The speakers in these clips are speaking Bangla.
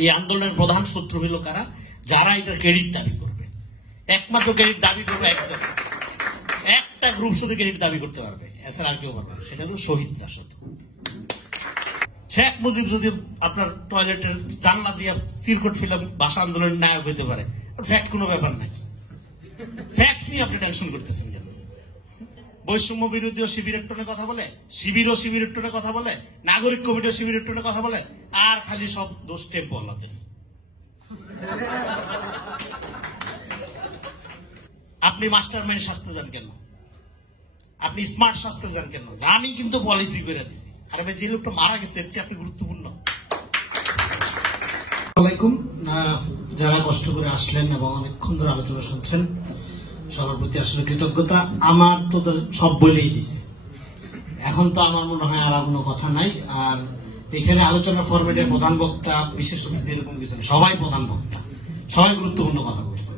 এই আন্দোলনের প্রধান শত্রু হইল কারা? যারা এটা ক্রেডিট দাবি করবে। একমাত্র ক্রেডিট দাবি করবে একজন, একটা গ্রুপ শুধু ক্রেডিট দাবি করতে পারবে, এছাড়া আর কেউ পারবে। সেটা হলো শহীদরা শুধু। শেখ মুজিব যদি আপনার টয়লেটের জানলা দিয়ে চিরকুট ফিল্ম ভাষা আন্দোলনের নায়ক হইতে পারে, ফ্যাক্ট কোনো ব্যাপার নাকি? ফ্যাক্ট নিয়ে আপনি টেনশন করতেছেন কেন? বৈষম্য বিরোধী ও শিবিরের টোনে কথা বলে, শিবির ও শিবিরের টোনে কথা বলে, নাগরিক কমিটি ও শিবিরের টোনে কথা বলে, আর খালি সব দোষ টেম্পোওয়ালাদের। আপনি মাস্টার মাইন্ড শাস্তে যান কেন? আপনি স্মার্ট শাস্তে যান কেন? আমি কিন্তু পলিসি করে দিছি। আর ভাই, যে লোকটা মারা গেছে এর চেয়ে আপনি গুরুত্বপূর্ণ। আসসালামাইকুম, যারা কষ্ট করে আসলেন এবং অনেকক্ষণ ধরে আলোচনা শুনছেন, সবার প্রতি আসলে কৃতজ্ঞতা। আমার তো সব বলেই দিছে, এখন তো আমার মনে হয় আর কোনো কথা নাই। আর এখানে আলোচনা ফরম্যাটের প্রধান বক্তা, বিশেষ অতিথি এরকম কিছু না, সবাই প্রধান বক্তা, সবাই গুরুত্বপূর্ণ কথা বলছে।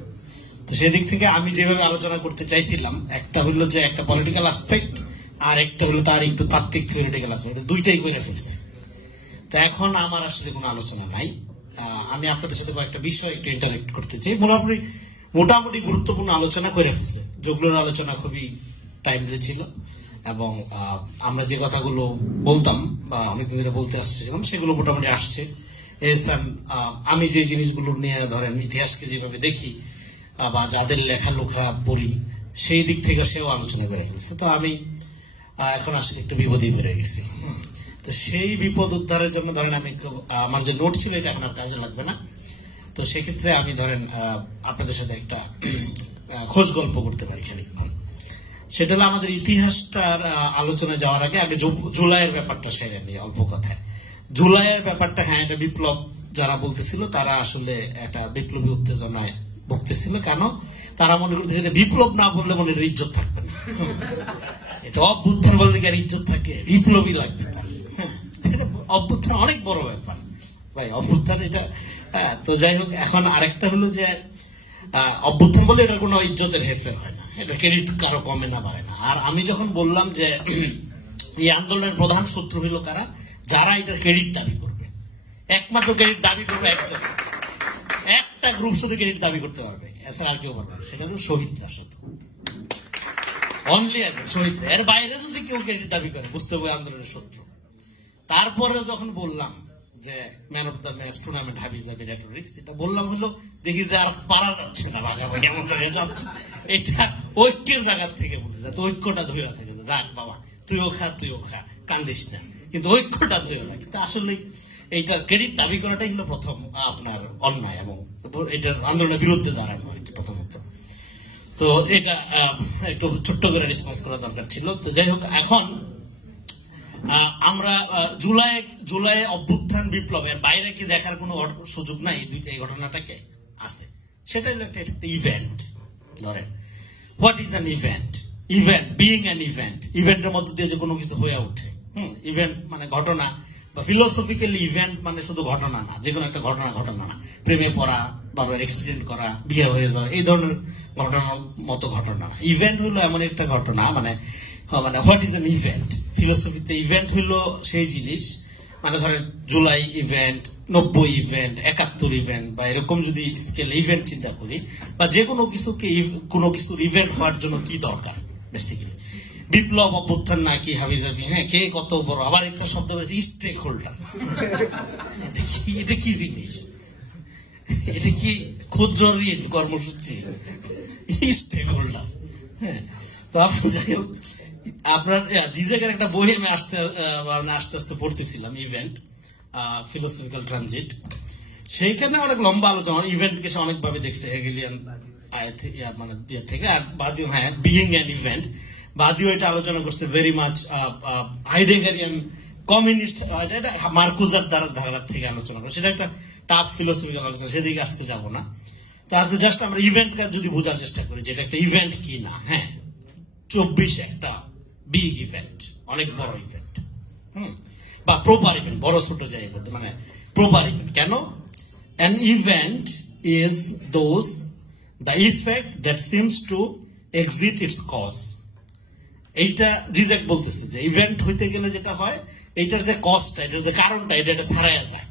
তো সেদিক থেকে আমি যেভাবে আলোচনা করতে চাইছিলাম, একটা হলো যে একটা পলিটিক্যাল আসপেক্ট, আর একটা হলো তার একটু তাত্ত্বিক থিওরিটিক্যাল আসপেক্ট, দুইটাই করে ফেলছি। তো এখন আমার আসলে কোনো আলোচনা নাই। আমি আপনাদের সাথে কয়েকটা বিষয় একটু ইন্টারেক্ট করতে চাই। মোটামুটি গুরুত্বপূর্ণ আলোচনা করে ফেলছে, যেগুলোর আলোচনা খুবই টাইমলি ছিল, এবং আমরা যে কথাগুলো বলতাম বা অনেকদিন ধরে বলতে আসছিলাম সেগুলো মোটামুটি আসছে। আমি যে জিনিসগুলো নিয়ে ধরেন ইতিহাসকে যেভাবে দেখি বা যাদের লেখা পড়ি, সেই দিক থেকে সেও আলোচনা করে ফেলছে। তো আমি এখন আসলে একটু বিপদে বেড়ে গেছি। তো সেই বিপদ উদ্ধারের জন্য ধরেন আমি একটু, আমার যে নোট ছিল এটা এখন আর কাজে লাগবে না। তো সেক্ষেত্রে আমি ধরেন আপনাদের সাথে একটা খোঁজ গল্প করতে পারি খানিকক্ষণ। সেটা হলো আমাদের ইতিহাসটার আলোচনায় যাওয়ার আগে জুলাইয়ের ব্যাপারটা সেরে নিই অল্প কথায়। জুলাইয়ের ব্যাপারটা, হ্যাঁ, এটা বিপ্লব যারা বলতেছিল তারা আসলে একটা বিপ্লবী উত্তেজনায় ভুগতেছিল। কেন? তারা মনে করতেছে যে বিপ্লব না বললে মনে ইজ্জত থাকবে না। এটা অভ্যুত্থান বললে কি আর ইজ্জত থাকে? বিপ্লবী লাগবে তার। অভ্যুত্থান অনেক বড় ব্যাপার ভাই, অভ্যুত্থান এটা। তো যাই হোক, এখন আরেকটা হলো যে অভ্যুত্থান বলে এটা কোনো ইজ্জতের হেরফের হয় না, এটা ক্রেডিট কারো কমে না বাড়ে না। আর আমি যখন বললাম যে এই আন্দোলনের প্রধান শত্রু হইল কারা? যারা এটা ক্রেডিট দাবি করবে। একমাত্র ক্রেডিট দাবি করবে একজন, একটা গ্রুপ শুধু ক্রেডিট দাবি করতে পারবে, এছাড়া আর কেউ পারবে। সেটা হলো শহীদরা শুধু, অনলি একজন শহীদরা। এর বাইরে যদি কেউ ক্রেডিট দাবি করে বুঝতে হবে আন্দোলনের শত্রু। তারপরে যখন বললাম যে man of the match tournament হাবিজা বিরাটোরিক্স, এটা বললাম হলো দেখি যে আর পারা যাচ্ছে না, ভাগাভাগি এমন জায়গায় যাচ্ছে। এটা ঐক্যের জায়গা থেকে বলছে, যাতে ঐক্যটা ধরে থাকে, যে যাক বাবা তুইও খা কান্দিস না, কিন্তু ঐক্যটা ধরে না। কিন্তু আসলে এইটার ক্রেডিট দাবি করাটাই হলো প্রথম আপনার অন্যায়, এবং এটার আন্দোলনের বিরুদ্ধে দাঁড়ানো আর কি প্রথমত। তো এটা একটু ছোট্ট করে রেসপন্স করা দরকার ছিল। তো যাই হোক, এখন আমরা জুলাই অভ্যুত্থান বিপ্লবের বাইরে কি দেখার কোনো সুযোগ নাই? এই ঘটনাটাকে আছে, সেটা হলো একটা ইভেন্ট। ধরেন, what is an event? Event, being an event, ইভেন্টের মধ্যে দিয়ে যে কোনো কিছু হয়ে ওঠে। ইভেন্ট মানে ঘটনা, বা ফিলোসফিক্যালি ইভেন্ট মানে শুধু ঘটনা না, যে কোনো একটা ঘটনা না। প্রেমে পড়া, বারবার অ্যাক্সিডেন্ট করা, বিয়ে হয়ে যাওয়া, এই ধরনের ঘটনার মতো ঘটনা না। ইভেন্ট হলো এমন একটা ঘটনা, মানে হোয়াট ইজ অ্যান ইভেন্ট? ফিলোসফিতে ইভেন্ট হইলো সেই জিনিস, মানে ধরেন জুলাই ইভেন্ট, 90 ইভেন্ট, 71 ইভেন্ট, বা এরকম যদি স্কেল ইভেন্ট চিন্তা করি, বা যে কোনো কিছুকে কোনো কিছুর ইভেন্ট হওয়ার জন্য কি দরকার বেসিক্যালি? বিপ্লব, অভ্যুত্থান নাকি হাবিজাবি, হ্যাঁ, কে কত বড়? আবার একটা শব্দ বলেছে স্টেক হোল্ডার। এটা কি জিনিস? এটা কি ক্ষুদ্র ঋণ কর্মসূচি? Stakeholder. হ্যাঁ, তো আপনি যাই হোক, আপনার জিজেকের একটা বই আমি আস্তে আস্তে পড়তেছিলাম, ইভেন্ট ফিলোসফিক্যাল ট্রানজিট। সেইখানে অনেক লম্বা আলোচনা, ইভেন্টকে সে অনেকভাবে দেখছে, হেগেলিয়ান মানে থেকে। আর বাদিও, হ্যাঁ, বিইং অ্যান ইভেন্ট, বাদিও এটা আলোচনা করছে ভেরি মাচ হাইডেগারিয়ান কমিউনিস্ট, এটা মার্কুজার ধারা থেকে আলোচনা করে। সেটা একটা টাফ ফিলোসফিক্যাল আলোচনা, সেদিকে আসতে যাব না। তো আজকে জাস্ট আমরা ইভেন্টটা যদি বোঝার চেষ্টা করি, যেটা একটা ইভেন্ট কি না। হ্যাঁ, 24 একটা বিগ ইভেন্ট, অনেক বড় ইভেন্ট, বা প্রপার ইভেন্ট, বড় ছোট যাই বলতে, মানে প্রপার ইভেন্ট। কেন? An event is the effect that seems to exit its cause. এইটা জিজেক বলতেছে যে ইভেন্ট হইতে গেলে যেটা হয়, এইটার যে কজটা, এটার যে কারণটা, এটা ছাড়াইয়া যায়।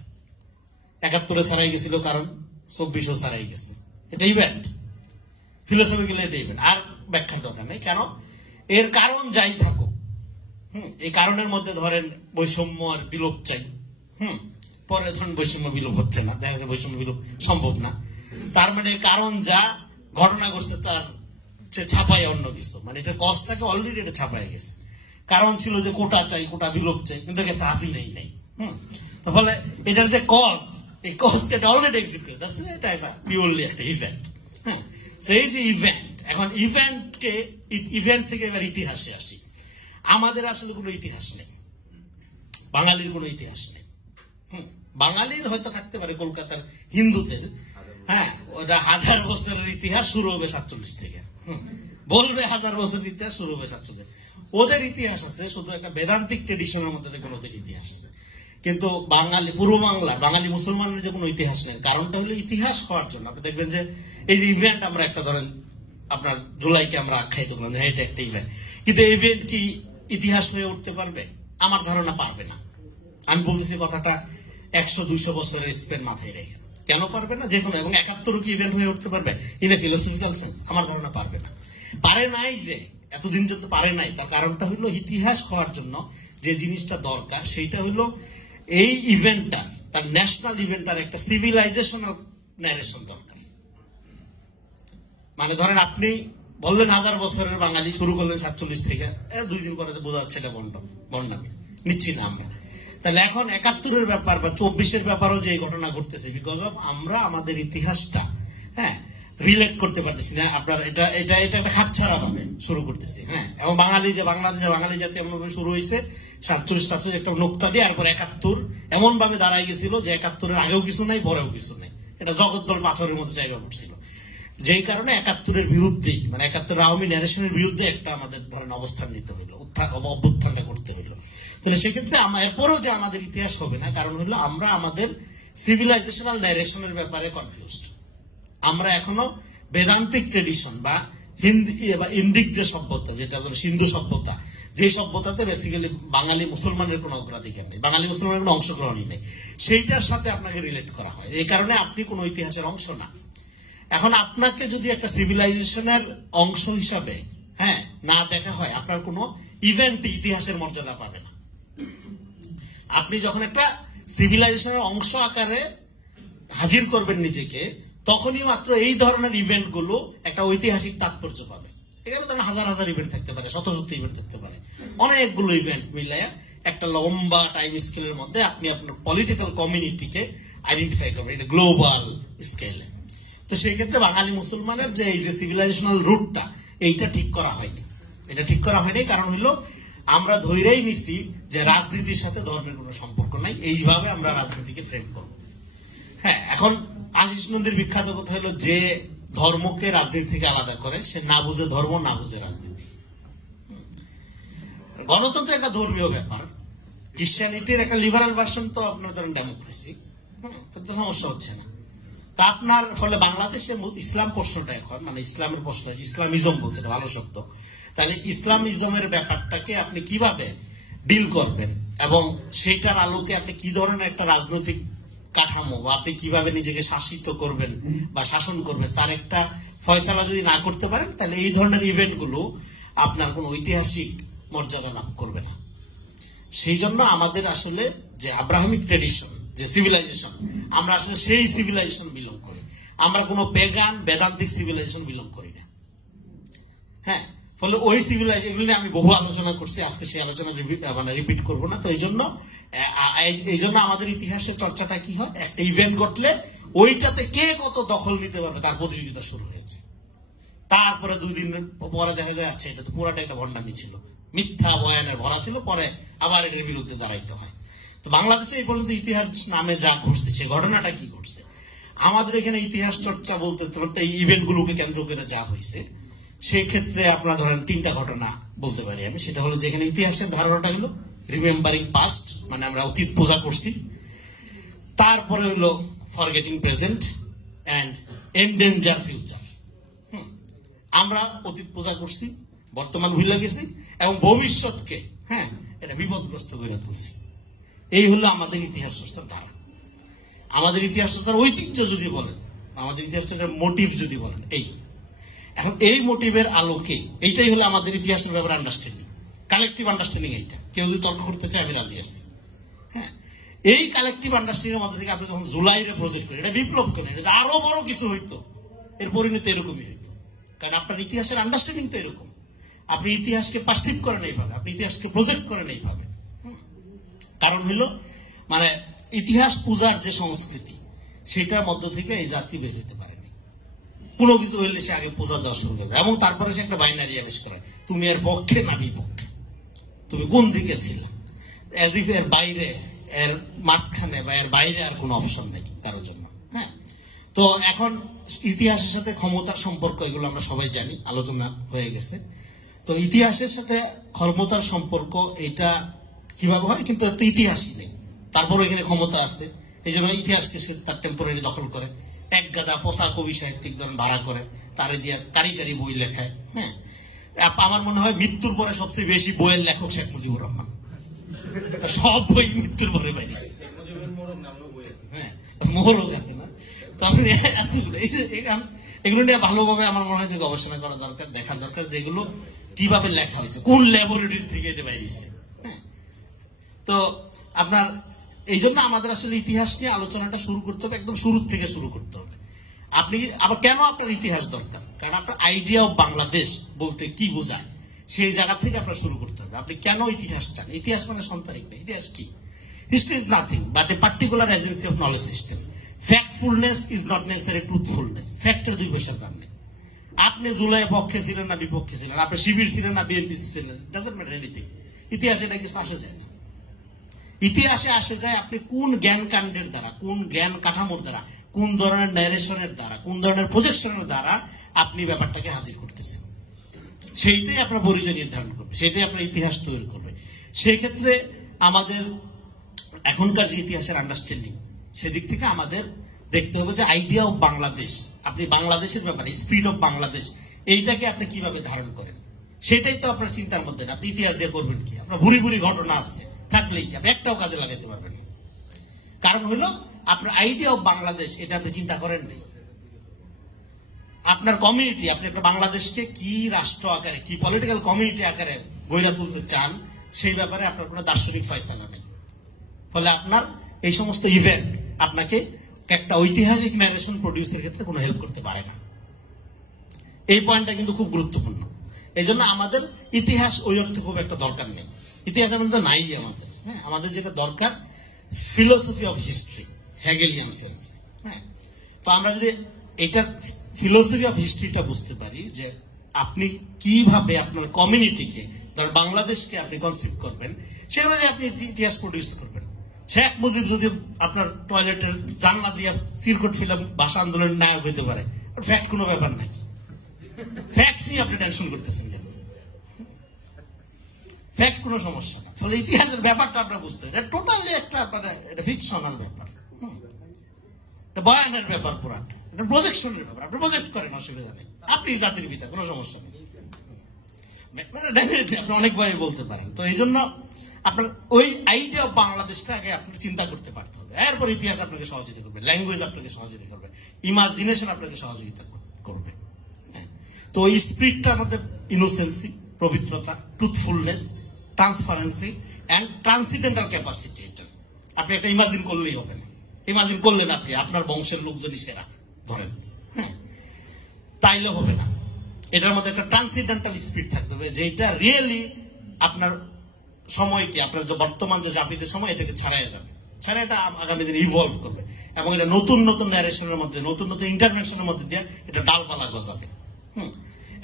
71-এ ছাড়াই গেছিল, কারণ 24-ও ছাড়াই গেছে। এটা ইভেন্ট, ফিলোসফিক্যালি এটা ইভেন্ট, আর ব্যাখ্যার দরকার নেই। কেন? এর কারণ যাই থাকুক, এই কারণের মধ্যে ধরেন বৈষম্য আর বিলোপ চাই, পরে ধরেন বৈষম্য বিলোপ হচ্ছে না, দেখা যাচ্ছে বৈষম্য বিলোপ সম্ভব না, তার মানে কারণ যা ঘটনা ঘটছে তার ছাপায় অন্য কিছু, মানে এটা কজটাকে অলরেডি এটা ছাপায় গেছে। কারণ ছিল যে কোটা চাই, কোটা বিলোপ চাই, কিন্তু গেছে আসি নাই। তো ফলে এটার যে কজ, এই কজকে অলরেডি এক্সিট করে দিচ্ছে, এটা একটা পিওরলি একটা ইভেন্ট। হ্যাঁ, সেই যে ইভেন্ট, এখন ইভেন্ট থেকে এবার ইতিহাসে আসি। আমাদের আসলে কোনো ইতিহাস নেই, বাঙালির কোনো ইতিহাস নেই। বাঙালির হয়তো থাকতে পারে কলকাতার হিন্দুদের, হ্যাঁ, ওটা 1000 বছরের ইতিহাস শুরু হবে 47 থেকে, বলবে 1000 বছরের ইতিহাস শুরু হবে 47। ওদের ইতিহাস আছে, শুধু একটা বেদান্তিক ট্রেডিশনের মধ্যে দেখবেন ওদের ইতিহাস আছে, কিন্তু বাঙালি, পূর্ব বাংলা বাঙালি মুসলমানের যে কোনো ইতিহাস নেই। কারণটা হলো ইতিহাস হওয়ার জন্য আপনি দেখবেন যে এই যে ইভেন্ট, আমরা একটা ধরেন আপনার জুলাইকে আমরা আখ্যায়িত করলাম যে এটা একটা ইভেন্ট, কিন্তু এই ইভেন্ট কি ইতিহাস হয়ে উঠতে পারবে? আমার ধারণা পারবে না। আমি বলতেছি কথাটা 100-200 বছরের স্পেন মাথায় রেখে। কেন পারবে না? যে কোনো, এবং 71 কি ইভেন্ট হয়ে উঠতে পারবে ইন এ ফিলোসফিক্যাল সেন্স? আমার ধারণা পারবে না। পারে নাই, যে এতদিন যত পারে নাই, তার কারণটা হলো ইতিহাস হওয়ার জন্য যে জিনিসটা দরকার সেইটা হলো এই ইভেন্টটা, তার ন্যাশনাল ইভেন্টটার একটা সিভিলাইজেশনাল ন্যারেশন দরকার। মানে ধরেন আপনি বললেন 1000 বছরের বাঙালি, শুরু করলেন 47 থেকে, 2 দিন পরে বোঝা যাচ্ছে এটা বন্ডামি নিচ্ছি না আমরা। তাহলে এখন 71-এর ব্যাপার বা 24-এর ব্যাপারও যে এই ঘটনা ঘটতেছে, বিকজ অফ আমরা আমাদের ইতিহাসটা রিলেট করতে পারতেছি না। আপনার এটা একটা খাপছাড়া ভাবে শুরু করতেছি। হ্যাঁ, এবং বাঙালিদেশে বাঙালি জাতি এমন ভাবে শুরু হয়েছে 47 একটা নোক্তা দিয়ে, এরপর 71 এমন ভাবে দাঁড়াই গেছিল যে 71-এর আগেও কিছু নাই, পরেও কিছু নাই। এটা জগদ্দল পাথরের মধ্যে জায়গা পড়ছিল, যেই কারণে 71-এর বিরুদ্ধে, মানে 71 আওয়ামী ন্যারেশনের বিরুদ্ধে একটা আমাদের ধরেন অবস্থান নিতে হইলো, অভ্যুত্থানটা করতে হইলো। তাহলে সেক্ষেত্রে এরপরও যে আমাদের ইতিহাস হবে না, কারণ হলো আমরা আমাদের সিভিলাইজেশনাল ন্যারেশনের ব্যাপারে কনফিউজড। আমরা এখনো বেদান্তিক ট্রেডিশন বা ইন্ডিক যে সভ্যতা, যেটা বলে সিন্ধু সভ্যতা, যে সভ্যতাতে বেসিক্যালি বাঙালি মুসলমানের কোনো অগ্রাধিকার নেই, বাঙালি মুসলমানের কোনো অংশগ্রহণই নেই, সেইটার সাথে আপনাকে রিলেট করা হয়। এই কারণে আপনি কোনো ইতিহাসের অংশ না। এখন আপনাকে যদি একটা সিভিলাইজেশনের অংশ হিসাবে না দেখা হয়, আপনার কোনো ইভেন্ট ইতিহাসের মর্যাদা পাবে না। আপনি যখন একটা সিভিলাইজেশনের অংশ আকারে হাজির করবেন নিজেকে, তখনই মাত্র এই ধরনের ইভেন্ট গুলো একটা ঐতিহাসিক তাৎপর্য পাবে। এখানে তো 1000 ইভেন্ট থাকতে পারে, 100 ইভেন্ট থাকতে পারে, অনেকগুলো ইভেন্ট মিলাইয়া একটা লম্বা টাইম স্কেলের মধ্যে আপনি আপনার পলিটিক্যাল কমিউনিটিকে আইডেন্টিফাই করবেন, এটা গ্লোবাল স্কেলে। তো সেই ক্ষেত্রে বাঙালি মুসলমানের যে এই যে সিভিলাইজেশনাল রুটটা, এইটা ঠিক করা হয়নি। এটা ঠিক করা হয়নি কারণ হলো আমরা ধৈর্যই নিচ্ছি যে রাজনীতির সাথে ধর্মের কোনো সম্পর্ক নাই, এইভাবে আমরা রাজনীতিকে ফ্রেম করব। হ্যাঁ, এখন আশিস নন্দীর বিখ্যাত কথা হলো যে ধর্মকে রাজনীতি থেকে আলাদা করে, সে না বুঝে ধর্ম, না বুঝে রাজনীতি। গণতন্ত্র একটা ধর্মীয় ব্যাপার, ক্রিশ্চিয়ানিটির একটা লিবারাল ভার্সন তো আপনার ধরেন ডেমোক্রেসি, তো সমস্যা হচ্ছে না। তা আপনার ফলে বাংলাদেশে ইসলাম প্রশ্নটা এখন, মানে ইসলামের প্রশ্ন, ইসলামিজম বলছে, ভালো শব্দ। তাহলে ইসলামিজমের ব্যাপারটাকে আপনি কিভাবে ডিল করবেন এবং সেইটার আলোকে আপনি কি ধরনের একটা রাজনৈতিক কাঠামো বা আপনি কিভাবে নিজেকে শাসিত করবেন বা শাসন করবেন, তার একটা ফয়সালা যদি না করতে পারেন, তাহলে এই ধরনের ইভেন্ট গুলো আপনার কোন ঐতিহাসিক মর্যাদা লাভ করবে না। সেই জন্য আমাদের আসলে যে আব্রাহামিক ট্রেডিশন, যে সিভিলাইজেশন, আমরা আসলে সেই সিভিলাইজেশন বিলং করি। আমরা কোনো বেদান্তিক সিভিলাইজেশন বিলং করি না। হ্যাঁ, ফলে ওই সিভিলাইজেশন নিয়ে আমি বহু আলোচনা করছি, আজকে সেই আলোচনা রিপিট করবো না। তো এই জন্য আমাদের ইতিহাসের চর্চাটা কি হয়, একটা ইভেন্ট ঘটলে ওইটাতে কে কত দখল নিতে পারবে তার প্রতিযোগিতা শুরু হয়েছে। তারপরে 2 দিন পরে দেখা যায় আচ্ছা এটা তো পুরাটা একটা ভণ্ডামি ছিল, মিথ্যা বয়ানের ভরা ছিল, পরে আবার এটার বিরুদ্ধে দাঁড়াইতে হয়। তো বাংলাদেশে এই পর্যন্ত ইতিহাস নামে যা ঘটছে, সে ঘটনাটা কি ঘটছে, আমাদের এখানে ইতিহাস চর্চা বলতে এই ইভেন্ট গুলোকে কেন্দ্র করে যা হয়েছে, সেক্ষেত্রে আপনার ধরেন 3টা ঘটনা বলতে পারি আমি। সেটা হলো যেখানে ইতিহাসের ধারণাটা হলো রিমেম্বারিং পাস্ট, মানে আমরা অতীত পূজা করছি। তারপরে হলো forgetting present and endanger future. আমরা অতীত পূজা করছি, বর্তমান ভুলে গেছি এবং ভবিষ্যৎকে এটা বিপদগ্রস্ত করে তুলছি। এই হলো আমাদের ইতিহাস চর্চার ধারা। আমাদের ইতিহাস চর্চার ঐতিহ্য যদি বলেন, আমাদের ইতিহাস চর্চার মোটিভ যদি বলেন, এখন এই মোটিভের আলোকে এইটাই হলো আমাদের ইতিহাসের ব্যাপারে আন্ডারস্ট্যান্ডিং, কালেকটিভ আন্ডারস্ট্যান্ডিং। এইটা কেউ যদি তর্ক করতে চায় আমি রাজি আছি। হ্যাঁ, এই কালেকটিভ আন্ডারস্ট্যান্ডিং এর মধ্যে থেকে আপনি যখন জুলাইরে প্রজেক্ট করেন, এটা বিপ্লব করেন, এটা আরো বড় কিছু হইতো, এর পরিণতি এরকমই হইতো। কারণ আপনার ইতিহাসের আন্ডারস্ট্যান্ডিং তো এরকম, আপনি ইতিহাসকে পারসিভ করেন এইভাবে, আপনি ইতিহাসকে প্রজেক্ট করেন এইভাবে। কারণ হইল মানে ইতিহাস পূজার যে সংস্কৃতি, সেটার মধ্য থেকে এই জাতি বের হইতে পারেনি। কোনো কিছু হইলে সে আগে পূজা দেওয়া শুরু করে, এবং তারপরে সে একটা বাইনারি আবিষ্কার করে, তুমি এর পক্ষে না বিপক্ষে, তুমি কোন দিকে ছিল, এজ ইফ এর বাইরে, এর মাঝখানে বা এর বাইরে আর কোনো অপশন নেই কারোর জন্য। হ্যাঁ, তো এখন ইতিহাসের সাথে ক্ষমতার সম্পর্ক, এগুলো আমরা সবাই জানি, আলোচনা হয়ে গেছে। তো ইতিহাসের সাথে ক্ষমতার সম্পর্ক এটা কিভাবে হয়, কিন্তু একটা ইতিহাসই নেই, তারপর এখানে ক্ষমতা আছে, এই জন্য ইতিহাসকে সে তার টেম্পোরারি দখল করে, এক গাদা পচা কবি সাহিত্যিক ধরেন ভাড়া করে, তারে দিয়ে কারি বই লেখায়। হ্যাঁ, আমার মনে হয় মৃত্যুর পরে সবচেয়ে বেশি বইয়ের লেখক শেখ মুজিবুর রহমান, সব বই মৃত্যুর পরে বাইরেছে। হ্যাঁ, মোহরক আছে না, তো আপনি এগুলো নিয়ে ভালোভাবে আমার মনে হয় যে গবেষণা করা দরকার, দেখা দরকার যেগুলো কিভাবে লেখা হয়েছে, কোন ল্যাবরেটরি থেকে এটা বাইরেছে। হ্যাঁ, তো আপনার এই জন্য আমাদের আসলে ইতিহাস নিয়ে আলোচনাটা শুরু করতে হবে, একদম শুরু থেকে শুরু করতে হবে। আপনি আবার কেন আপনার ইতিহাস দরকার, কারণ আপনার আইডিয়া অফ বাংলাদেশ বলতে কি বোঝায় সেই জায়গা থেকে আপনার শুরু করতে হবে। আপনি কেন ইতিহাস চান? ইতিহাস মানে সন্তানিক না, ইতিহাস কি? History is nothing but a particular agency of knowledge system. Factfulness is not necessary truthfulness. ফ্যাক্টের দুই পয়সার দাম নেই। আপনি জুলাই পক্ষে ছিলেন না বিপক্ষে ছিলেন, আপনি শিবির ছিলেন না বিএনপি ছিলেন, ডাজন্ট ম্যাটার এনিথিং। ইতিহাসে এটা কিছু আসে যায় না। ইতিহাসে আসে যায় আপনি কোন জ্ঞান কাণ্ডের দ্বারা, কোন জ্ঞান কাঠামোর দ্বারা, কোন ধরনের ন্যারেশনের দ্বারা, কোন ধরনের প্রজেকশনের দ্বারা আপনি ব্যাপারটাকে হাজির করতেছেন, সেইটাই আপনার পরিচয় নির্ধারণ করবে, সেটাই আপনার ইতিহাস তৈরি করবে। সেই ক্ষেত্রে আমাদের এখনকার যে ইতিহাসের আন্ডারস্ট্যান্ডিং, সেদিক থেকে আমাদের দেখতে হবে যে আইডিয়া অফ বাংলাদেশ, আপনি বাংলাদেশের ব্যাপারে স্পিরিট অফ বাংলাদেশ, এইটাকে আপনি কিভাবে ধারণ করেন, সেটাই তো আপনার চিন্তার মধ্যে না। আপনি ইতিহাস দিয়ে করবেন কি? আপনার ভুরি ভুরি ঘটনা আছে, থাকলেই কি আপনি একটাও কাজে লাগাতে পারবেন না। কারণ হলো আপনার আইডিয়া অফ বাংলাদেশ, এটা আপনি চিন্তা করেন নাই। আপনার কমিউনিটি, আপনি একটা বাংলাদেশকে কি রাষ্ট্র আকারে, কি পলিটিক্যাল কমিউনিটি আকারে গড়ে তুলতে চান, সেই ব্যাপারে আপনার কোনো দার্শনিক ফয়সালা নেই। ফলে আপনার এই সমস্ত ইভেন্ট আপনাকে একটা ঐতিহাসিক ন্যারেশন প্রডিউসের ক্ষেত্রে কোনো হেল্প করতে পারে না। এই পয়েন্টটা কিন্তু খুব গুরুত্বপূর্ণ। এই জন্য আমাদের ইতিহাস ওই অর্থে খুব একটা দরকার নেই, ইতিহাস আমাদের নাই আমাদের। হ্যাঁ, আমাদের যেটা দরকার philosophy of history, Hegelian sense. হ্যাঁ, তো আমরা যদি এইটার ফিলোসফি অফ হিস্ট্রিটা বুঝতে পারি, যে আপনি কিভাবে আপনার কমিউনিটিকে, ধর বাংলাদেশকে আপনি কনসিভ করবেন, সেভাবে আপনি ইতিহাস প্রডিউস করবেন। শেখ মুজিব যদি আপনার টয়লেটের জানলা দিয়ে সিরকট ফিল্ম ভাষা আন্দোলনের নায়ক হইতে পারে, ফ্যাক্ট কোনো ব্যাপার নাই। ফ্যাক্ট নিয়ে আপনি টেনশন করতেছেন কেন? ফ্যাক্ট কোনো সমস্যা না। তাহলে ইতিহাসের ব্যাপারটা আপনার বুঝতে হবে, এটা টোটালি একটা মানে এটা ফিকশনাল ব্যাপার, এটা বয়ানের ব্যাপার, পুরাটা এটা প্রজেকশনের ব্যাপার। আপনি প্রজেক্ট করেন, অসুবিধা নেই, আপনি জাতির পিতা, কোনো সমস্যা নেই। ডেফিনেটলি আপনি অনেকভাবে বলতে পারেন। তো এই জন্য আপনার ওই আইডিয়া অফ বাংলাদেশটা আগে আপনি চিন্তা করতে পারতে হবে, এরপর ইতিহাস আপনাকে সহযোগিতা করবে, ল্যাঙ্গুয়েজ আপনাকে সহযোগিতা করবে, ইমাজিনেশন আপনাকে সহযোগিতা করবে। তো ওই স্পিরিটটা আমাদের ইনোসেন্সি, পবিত্রতা, ট্রুথফুলনেস, ট্রান্সপারেন্সি অ্যান্ড ট্রান্সিডেন্টাল ক্যাপাসিটি। এটা আপনি একটা ইমাজিন করলেই হবে না। ইমাজিন করলেন আপনি আপনার বংশের লোক যদি সেরা ধরেন, হ্যাঁ, তাইলে হবে না। এটার মধ্যে একটা ট্রান্সিডেন্টাল স্পিরিট থাকতে হবে, যেটা রিয়েলি আপনার সময়কে, আপনার যে বর্তমান যে জাপিদের সময়, এটাকে ছাড়াই যাবে, ছাড়া এটা আগামী দিনে ইভলভ করবে, এবং এটা নতুন নতুন ন্যারেশনের মধ্যে, নতুন নতুন ইন্টারভেনশনের মধ্যে দিয়ে এটা ডালপালা গজাবে।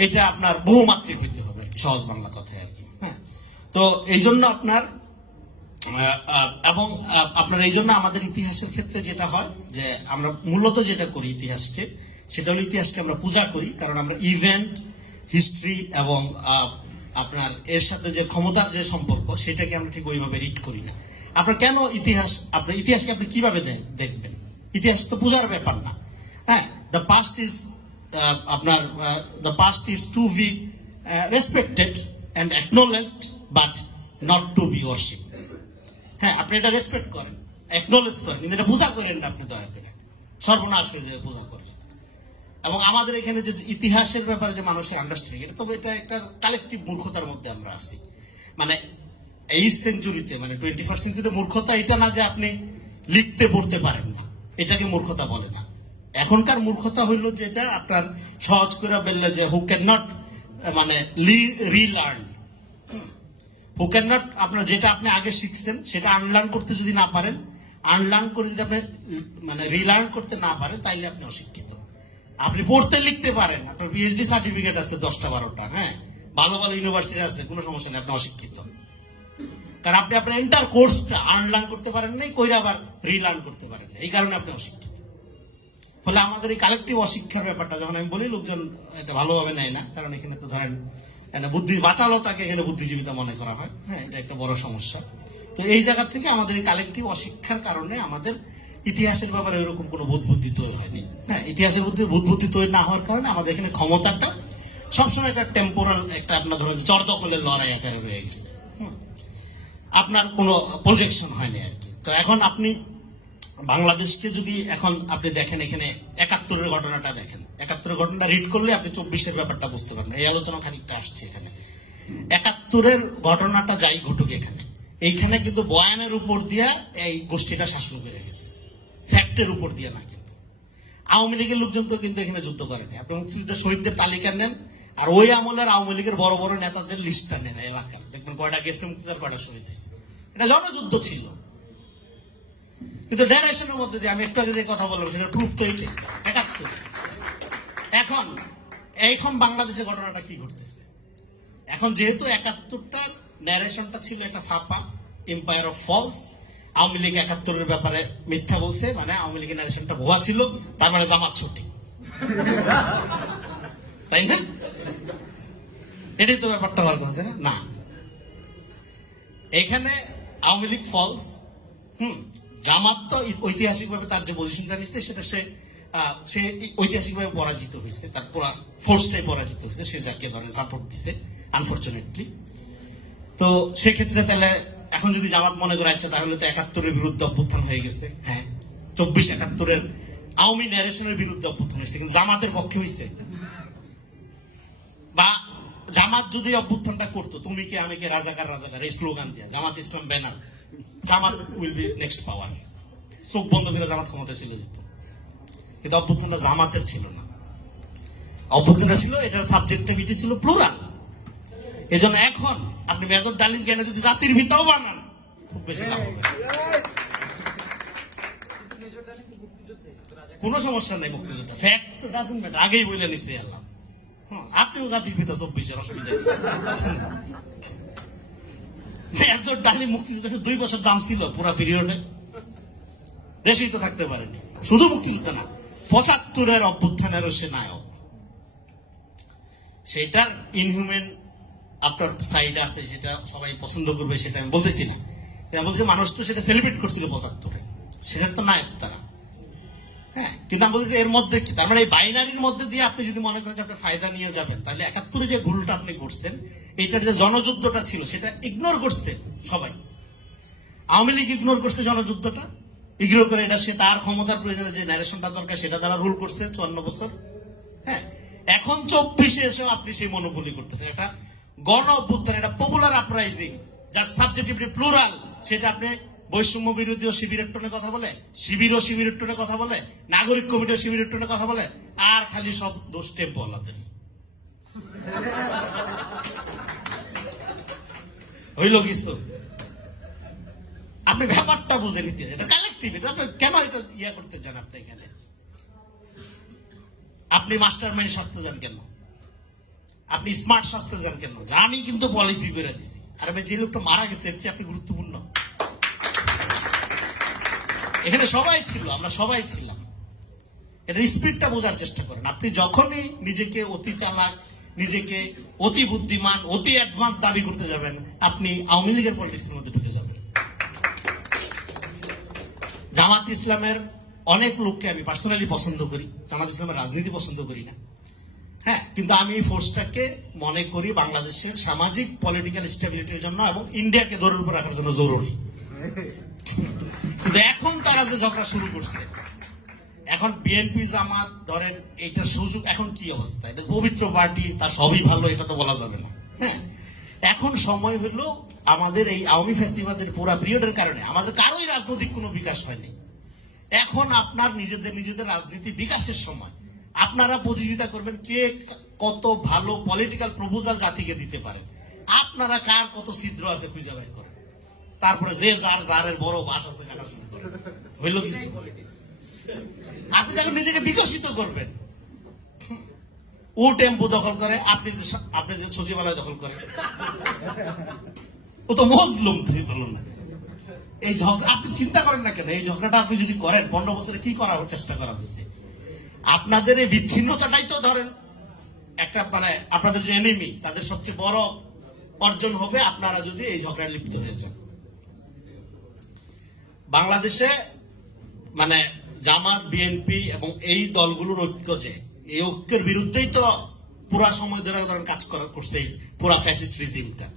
এটা আপনার বহুমাত্রিক হইতে হবে, সহজ বাংলা কথায় আর কি। হ্যাঁ, তো এই জন্য আপনার এবং আপনার এই জন্য আমাদের ইতিহাসের ক্ষেত্রে যেটা হয়, যে আমরা মূলত যেটা করি ইতিহাসকে, সেটা হলো ইতিহাসকে আমরা পূজা করি, কারণ আমরা ইভেন্ট, হিস্ট্রি এবং আপনার এর সাথে যে ক্ষমতার যে সম্পর্ক, সেটাকে আমরা ঠিক ওইভাবে রিড করি না। আপনার কেন ইতিহাস, আপনার ইতিহাসকে আপনি কিভাবে দেখবেন? ইতিহাস তো পূজার ব্যাপার না। হ্যাঁ, দ্য পাস্ট ইজ আপনার the past is to be respected and acknowledged but not to be worship. হ্যাঁ, আপনি এটা রেসপেক্ট করেন, একনলেজ করেন, কিন্তু এটা পূজা করেন না আপনি দয়া করে, সর্বনাশ হয়ে যায় পূজা করলে। এবং আমাদের এখানে যে ইতিহাসের ব্যাপারে যে মানুষের আন্ডারস্ট্যান্ডিং, এটা তবে এটা একটা কালেকটিভ মূর্খতার মধ্যে আমরা আছি। মানে এই সেঞ্চুরিতে, মানে 21st সেঞ্চুরিতে মূর্খতা এটা না যে আপনি লিখতে পড়তে পারেন না, এটাকে মূর্খতা বলে না। এখনকার মূর্খতা হইল যেটা আপনার সহজ করে বললে যে হু ক্যান নট মানে রিলার্ন, হু ক্যান নট আপনার যেটা আপনি আগে শিখছেন সেটা আনলার্ন করতে যদি না পারেন, আনলার্ন করে যদি আপনি মানে রিলার্ন করতে না পারেন, তাইলে আপনি অশিক্ষিত। আপনি পড়তে লিখতে পারেন, আপনার পিএইচডি সার্টিফিকেট আছে 10টা 12টা, হ্যাঁ, ভালো ভালো ইউনিভার্সিটি আছে, কোনো সমস্যা নেই, আপনি অশিক্ষিত। কারণ আপনি আপনার এন্টার কোর্সটা আনলার্ন করতে পারেন নাই, কইরা আবার রিলার্ন করতে পারেন না, এই কারণে আপনি অশিক্ষিত। ফলে আমাদের এই কালেকটিভ অশিক্ষার ব্যাপারটা যখন আমি বলি, লোকজন এটা ভালোভাবে নেয় না, কারণ এখানে তো ধরেন বুদ্ধি বাঁচালো তাকে এখানে বুদ্ধিজীবিতা মনে করা হয়, হ্যাঁ, এটা একটা বড় সমস্যা। তো এই জায়গা থেকে আমাদের এই কালেকটিভ অশিক্ষার কারণে আমাদের ইতিহাসের ব্যাপারে এরকম কোনো বুদ্ধি তৈরি হয়নি। হ্যাঁ, ইতিহাসের বুদ্ধি তৈরি না হওয়ার কারণে আমাদের এখানে ক্ষমতাটা সবসময় একটা টেম্পোরাল, একটা আপনার ধরেন চরদখলের লড়াই আকারে রয়ে গেছে, আপনার কোনো প্রজেকশন হয়নি আর কি। তো এখন আপনি বাংলাদেশকে যদি এখন আপনি দেখেন, এখানে 71-এর ঘটনাটা দেখেন, 71-এর ঘটনাটা রিড করলে আপনি 24-এর ব্যাপারটা বুঝতে পারবেন। এই আলোচনা খানিকটা আসছে এখানে। 71-এর ঘটনাটা যাই ঘটুক এখানে, এইখানে কিন্তু বয়ানের উপর দিয়া এই গোষ্ঠীটা শাসন করে গেছে, ফ্যাক্টের উপর দিয়ে না। কিন্তু আওয়ামী লীগের লোকজন তো কিন্তু এখানে যুদ্ধ করেনি। আপনি মুক্তিযুদ্ধের শহীদদের তালিকা নেন, আর ওই আমলের আওয়ামী লীগের বড় বড় নেতাদের লিস্টটা নেন এলাকার, দেখবেন কয়টা গেছে মুক্তিযোদ্ধার, কয়টা শহীদ হয়েছে। এটা জনযুদ্ধ ছিল। কিন্তু জেনারেশনের মধ্যে দিয়ে আমি একটু আগে যে কথা বললাম সেটা প্রুফ তো এটাই 71। এখন বাংলাদেশের ঘটনাটা কি ঘটতেছে? এখন যেহেতু 71টার ন্যারেশনটা ছিল একটা ফাঁপা, empire of falls, Awami League 71-এর ব্যাপারে মিথ্যা বলছে, মানে আওয়ামী লীগের ন্যারেশনটা ভুয়া ছিল, তার মানে জামাত সঠিক, তাই না? এটাই তো ব্যাপারটা হওয়ার কথা, তাই না? এখানে আওয়ামী লীগ ফলস, জামাত তো ঐতিহাসিকভাবে তার যে পজিশনটা নিচ্ছে সেটা সে ঐতিহাসিকভাবে পরাজিত হয়েছে, তার পুরা ফোর্সটাই পরাজিত হয়েছে, সে যাকে ধরেন সাপোর্ট দিচ্ছে আনফর্চুনেটলি। তো সেক্ষেত্রে তাহলে এখন যদি জামাত মনে করে আছে তাহলে তো 71-এর বিরুদ্ধে অভ্যুত্থান হয়ে গেছে, হ্যাঁ, 24-71-এর আওয়ামী ন্যারেশনের বিরুদ্ধে অভ্যুত্থান হয়েছে, কিন্তু জামাতের পক্ষে হয়েছে। বা জামাত যদি অভ্যুত্থানটা করতো, তুমি কে আমি কে রাজাকার রাজাকার এই স্লোগান দিয়া, Jamaat Islam banner, Jamaat will be next power, চোখ বন্ধ করে জামাত ক্ষমতা ছিল যেত। কিন্তু অভ্যুত্থানটা জামাতের ছিল না, অভ্যুত্থানটা ছিল, এটার সাবজেক্টিভিটি ছিল প্লুরাল। এই জন্য এখন আপনি মেজর ডালিম কেন যদি জাতির ভিতও বানান, খুব বেশি লাভ হবে, কোনো সমস্যা নেই। মুক্তিযোদ্ধা ফ্যাক্ট তো ডাজন্ট ম্যাটার, আগেই বলে নিচ্ছে আল্লাহ। আপনিও জাতির পিতা 24-এর, অসুবিধা মেজর ডালিম মুক্তিযোদ্ধা 2 বছর দাম ছিল পুরা পিরিয়ডে, দেশেই তো থাকতে পারেনি। শুধু মুক্তিযুদ্ধ না, 75-এর অভ্যুত্থানেরও সে নায়ক। সেটার ইনহিউম্যান আপনার সাইড আছে, সেটা সবাই পছন্দ করবে, সেটা আমি বলতেছি না। বলছি মানুষ তো সেটা সেলিব্রেট করছিল 75-এ, সেটার তো নায়ক তারা, হ্যাঁ। কিন্তু আমি বলছি এর মধ্যে কি, তার মানে এই বাইনারির মধ্যে দিয়ে আপনি যদি মনে করেন যে আপনার ফায়দা নিয়ে যাবেন, তাহলে 71-এ যে ভুলটা আপনি করছেন, এইটার যে জনযুদ্ধটা ছিল সেটা ইগনোর করছে সবাই। আওয়ামী লীগ ইগনোর করছে জনযুদ্ধটা, ইগনোর করে এটা সে তার ক্ষমতার প্রয়োজনে যে ন্যারেশনটা দরকার সেটা তারা রুল করছে 54 বছর, হ্যাঁ। এখন 24-এ এসেও আপনি সেই মনোপলি করতেছেন, এটা গণ অভ্যুত্থান, এটা পপুলার আপরাইজিং, যার সাবজেক্টিভলি প্লুরাল, সেটা আপনি বৈষম্য বিরোধী ও শিবিরের টোনে কথা বলে, শিবির ও শিবিরের টোনে কথা বলে, নাগরিক কমিটি ও শিবিরের টোনে কথা বলে, আর খালি সব দোষ টেম্পো আলাদের হইল কিছু। আপনি ব্যাপারটা বুঝে নিতে, এটা কালেক্টিভ, এটা আপনি কেন এটা ইয়া করতে চান? আপনি এখানে আপনি মাস্টার মাইন্ড শাস্তে যান কেন? আপনি স্মার্ট শাস্তে যান কেন? আমি কিন্তু পলিসি করে দিছি, আর যে লোকটা মারা গেছে এর চেয়ে আপনি গুরুত্বপূর্ণ? এখানে সবাই ছিল, আমরা সবাই ছিলাম। এটা স্পিডটা বোঝার চেষ্টা করেন। আপনি যখনই নিজেকে অতি চালাক, নিজেকে অতি বুদ্ধিমান, অতি অ্যাডভান্স দাবি করতে যাবেন, আপনি আওয়ামী লীগের পলিটিক্সের মধ্যে ঢুকে যাবেন। জামাত ইসলামের অনেক লোককে আমি পার্সোনালি পছন্দ করি, জামাত ইসলামের রাজনীতি পছন্দ করি না, হ্যাঁ, কিন্তু আমি এই ফোর্সটাকে মনে করি বাংলাদেশের সামাজিক পলিটিক্যাল স্টেবিলিটির জন্য এবং ইন্ডিয়াকে দৌড়ের উপর রাখার জন্য জরুরি। কিন্তু এখন তারা যে ঝগড়া শুরু করছে, এখন বিএনপি জামাত ধরেন এইটার সুযোগ, এখন কি অবস্থা, এটা পবিত্র পার্টি, তার সবই ভালো, এটা তো বলা যাবে না। হ্যাঁ, এখন সময় হলো আমাদের এই আওয়ামী ফ্যাসিবাদের পুরা পিরিয়ডের কারণে আমাদের কারোই রাজনৈতিক কোনো বিকাশ হয়নি। এখন আপনার নিজেদের রাজনীতি বিকাশের সময়। আপনারা প্রতিযোগিতা করবেন কে কত ভালো পলিটিক্যাল প্রপোজাল জাতিকে দিতে পারে, আপনারা কার কত ছিদ্র আছে খুঁজে বের করেন, তারপরে যে যারের বড় বাস আছে কাটা শুরু করেন। হইল কিছু? আপনি যখন নিজেকে বিকশিত করবেন, ও টেম্পো দখল করে, আপনি যে সচিবালয় দখল করেন, ও তো মজলুম না। এই ঝগড়া আপনি চিন্তা করেন না কেন? এই ঝগড়াটা আপনি যদি করেন, 15 বছরে কি করার চেষ্টা করা হয়েছে? আপনাদের এই বিচ্ছিন্নতাটাই তো ধরেন একটা মানে আপনাদের যে এনিমি, তাদের সবচেয়ে বড় অর্জন হবে আপনারা যদি এই ঝগড়ায় লিপ্ত হয়ে যান। বাংলাদেশে মানে জামাত, বিএনপি এবং এই দলগুলোর ঐক্য, যে এই ঐক্যের বিরুদ্ধেই তো পুরা সময় ধরে ধরেন কাজ করছে পুরা ফ্যাসিস্ট রিজিমটা,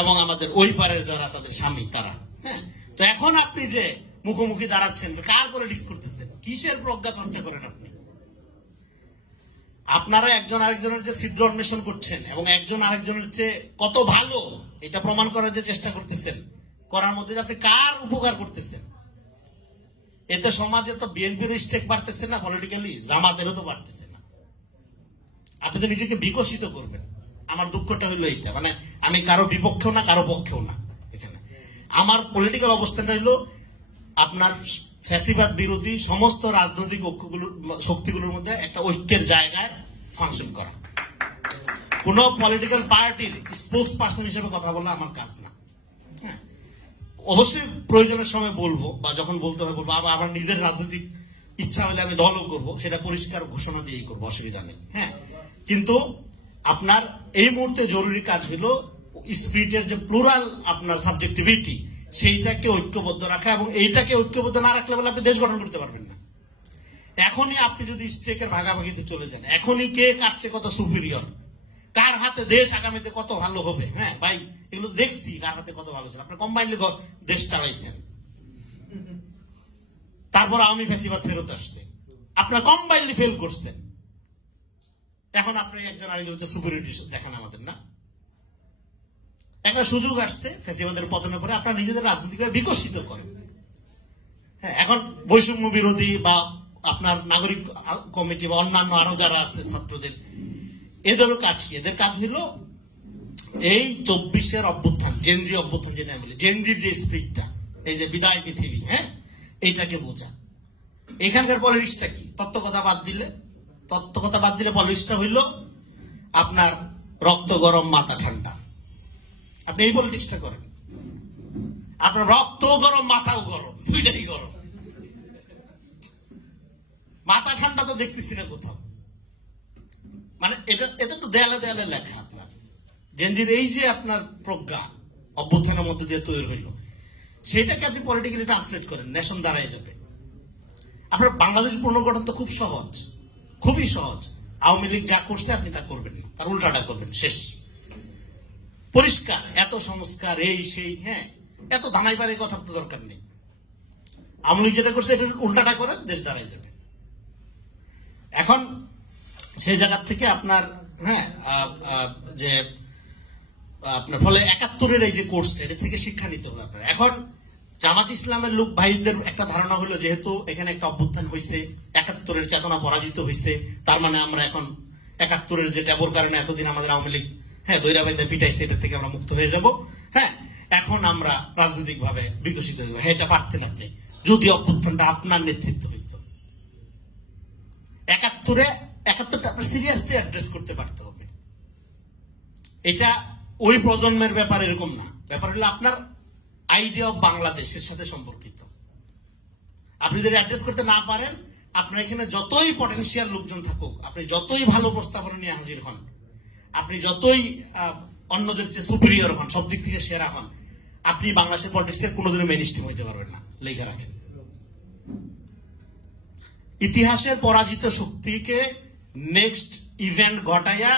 এবং আমাদের ওই পারের যারা তাদের স্বামী তারা। হ্যাঁ, তো এখন আপনি যে মুখোমুখি দাঁড়াচ্ছেন, কার পলিটিক্স করতেছেন, কিসের প্রজ্ঞা চর্চা করেন আপনি? আপনারা একজন আরেকজনের যে ছিদ্র অন্বেষণ করছেন এবং একজন আরেকজনের চেয়ে কত ভালো এটা প্রমাণ করার যে চেষ্টা করতেছেন, করার মধ্যে আপনি কার উপকার করতেছেন? এতে সমাজে তো বিএনপির স্টেক বাড়তেছে না, পলিটিক্যালি জামাতেরও তো বাড়তেছে না। আপনি তো নিজেকে বিকশিত করবেন। আমার দুঃখটা হইলো এইটা, মানে আমি কারো বিপক্ষেও না, কারো পক্ষেও না। এখানে আমার পলিটিক্যাল অবস্থানটা হইলো আপনার ফ্যাসিবাদ বিরোধী সমস্ত রাজনৈতিক শক্তিগুলোর মধ্যে একটা ঐক্যের জায়গায় ফাংশন করা। কোন পলিটিক্যাল পার্টির স্পোক্স পার্সন হিসেবে কথা বলা আমার কাজ না। হ্যাঁ, অবশ্যই প্রয়োজনের সময় বলবো, বা যখন বলতে হয় বলবো। আবার আমার নিজের রাজনৈতিক ইচ্ছা হলে আমি দলও করবো, সেটা পরিষ্কার ঘোষণা দিয়েই করবো, অসুবিধা নেই। হ্যাঁ, কিন্তু আপনার এই মুহূর্তে জরুরি কাজ হলো স্পিরিটের যে প্লুরাল আপনার সাবজেক্টিভিটি, সেইটাকে ঐক্যবদ্ধ রাখা, এবং এইটাকে ঐক্যবদ্ধ না রাখলে বলে আপনি দেশ গঠন করতে পারবেন না। এখনই আপনি যদি স্টেকের ভাগাভাগিতে চলে যান, এখনই কে কাটছে কত সুপিরিয়র, কার হাতে দেশ আগামীতে কত ভালো হবে। হ্যাঁ ভাই, এগুলো দেখছি কার হাতে কত ভালো ছিল। আপনি কম্বাইনলি দেশ চালাইছেন, তারপর আওয়ামী ফ্যাসিবাদ ফেরত আসছে, আপনার কম্বাইনলি ফেল করছেন। এখন আপনি একজন আরেকজন সুপিরিয়রিটি দেখান আমাদের, না? একটা সুযোগ আসছে ফ্যাসিবাদের পতনের পরে, আপনারা নিজেদের রাজনীতিকে বিকশিত করেন। হ্যাঁ, এখন বৈষম্য বিরোধী বা আপনার নাগরিক কমিটি বা অন্যান্য আরো যারা আছে ছাত্রদের, এদেরও কাজ কি? এদের কাজ হলো এই 24-এর অভ্যুত্থান, জেনজি অভ্যুত্থান যেটা আমি বলি, জেনজির যে স্পিরিটটা, এই যে বিদায় পৃথিবী, হ্যাঁ, এইটাকে বোঝা। এখানকার পলিটিক্সটা কি? তত্ত্বকথা বাদ দিলে পলিটিক্সটা হইল আপনার রক্ত গরম মাথা ঠান্ডা। আপনি এই পলিটিক্সটা করেন, আপনার রক্ত গরম মাথাও গরম, দুইটাই গরম। মাথা ঠান্ডা তো দেখতেছি না কোথাও। মানে এটা তো দেয়ালে দেয়ালে লেখা। আপনার জেনজির এই যে আপনার প্রজ্ঞা অভ্যুত্থানের মধ্যে দিয়ে তৈরি হইল, সেটাকে আপনি পলিটিক্যালি ট্রান্সলেট করেন, নেশন দাঁড়ায় যাবে। আপনার বাংলাদেশ পুনর্গঠন তো খুব সহজ, খুবই সহজ। আওয়ামী লীগ যা করছে আপনি তা করবেন না, তার উল্টাটা করবেন, শেষ, পরিষ্কার। এত সংস্কার এই সেই, হ্যাঁ, এত ধানাই বাড়ির কথা তো দরকার নেই। আওয়ামী লীগ যেটা করছে এটা উল্টাটা করেন, দেশ দাঁড়ায় যাবে। এখন সেই জায়গা থেকে আপনার হ্যাঁ যে আপনার ফলে 71-এর এই যে কোর্সটা, এটা থেকে শিক্ষা নিতে হবে আপনার। এখন জামাত ইসলামের লোক ভাইদের একটা ধারণা হলো, যেহেতু এখানে একটা অভ্যুত্থান হয়েছে, 71-এর চেতনা পরাজিত হয়েছে, তার মানে আমরা এখন 71-এর যে ট্যাবর কারণে এতদিন আমাদের আওয়ামী লীগ হ্যাঁ দৈরা বাইদা পিটাইছে, এটা থেকে আমরা মুক্ত হয়ে যাব। হ্যাঁ, এখন আমরা রাজনৈতিক ভাবে বিকশিত হইব। হ্যাঁ, এটা পারতেন আপনি যদি অভ্যুত্থানটা আপনার নেতৃত্ব হইত। 71-টা আপনার সিরিয়াসলি অ্যাড্রেস করতে পারতে হবে। এটা ওই প্রজন্মের ব্যাপার এরকম না, ব্যাপার হলো আপনার আইডিয়া অফ বাংলাদেশের সাথে সম্পর্কিত। আপনি যদি অ্যাড্রেস করতে না পারেন, আপনার এখানে যতই পটেনশিয়াল লোকজন থাকুক, আপনি যতই ভালো প্রস্তাবনা নিয়ে হাজির হন, আপনি যতই অন্যদের চেয়ে সুপিরিয়র হন, সব দিক থেকে সেরা হন, আপনি বাংলাদেশের পলিটিক্সে কোনোদিনও মেইনস্ট্রিম হইতে পারবেন না। লেখা রাখেন, ইতিহাসের পরাজিত শক্তিকে নেক্সট ইভেন্ট ঘটাইয়া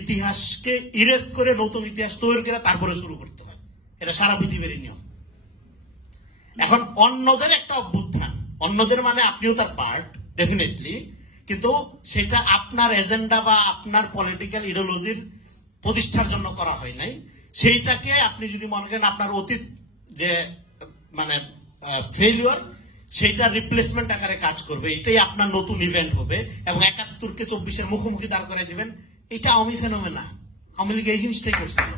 ইতিহাসকে ইরেজ করে নতুন ইতিহাস তৈরি করে তারপরে শুরু করতে হয়। এটা সারা পৃথিবীর নিয়ম। এখন অন্যদের একটা অভ্যুত্থান, অন্যদের মানে আপনিও তার পার্ট ডেফিনেটলি, কিন্তু সেটা আপনার এজেন্ডা বা আপনার পলিটিক্যাল ইডিওলজির প্রতিষ্ঠার জন্য করা হয় নাই। সেইটাকে আপনি যদি মনে করেন আপনার অতীত যে মানে ফেলিওর, সেইটা রিপ্লেসমেন্ট আকারে কাজ করবে, এটাই আপনার নতুন ইভেন্ট হবে এবং ৭১কে ২৪-এর মুখোমুখি দাঁড় করে দিবেন, এটা আওয়ামী ফেনোমেনা। আওয়ামী লীগ এই জিনিসটাই করছিল।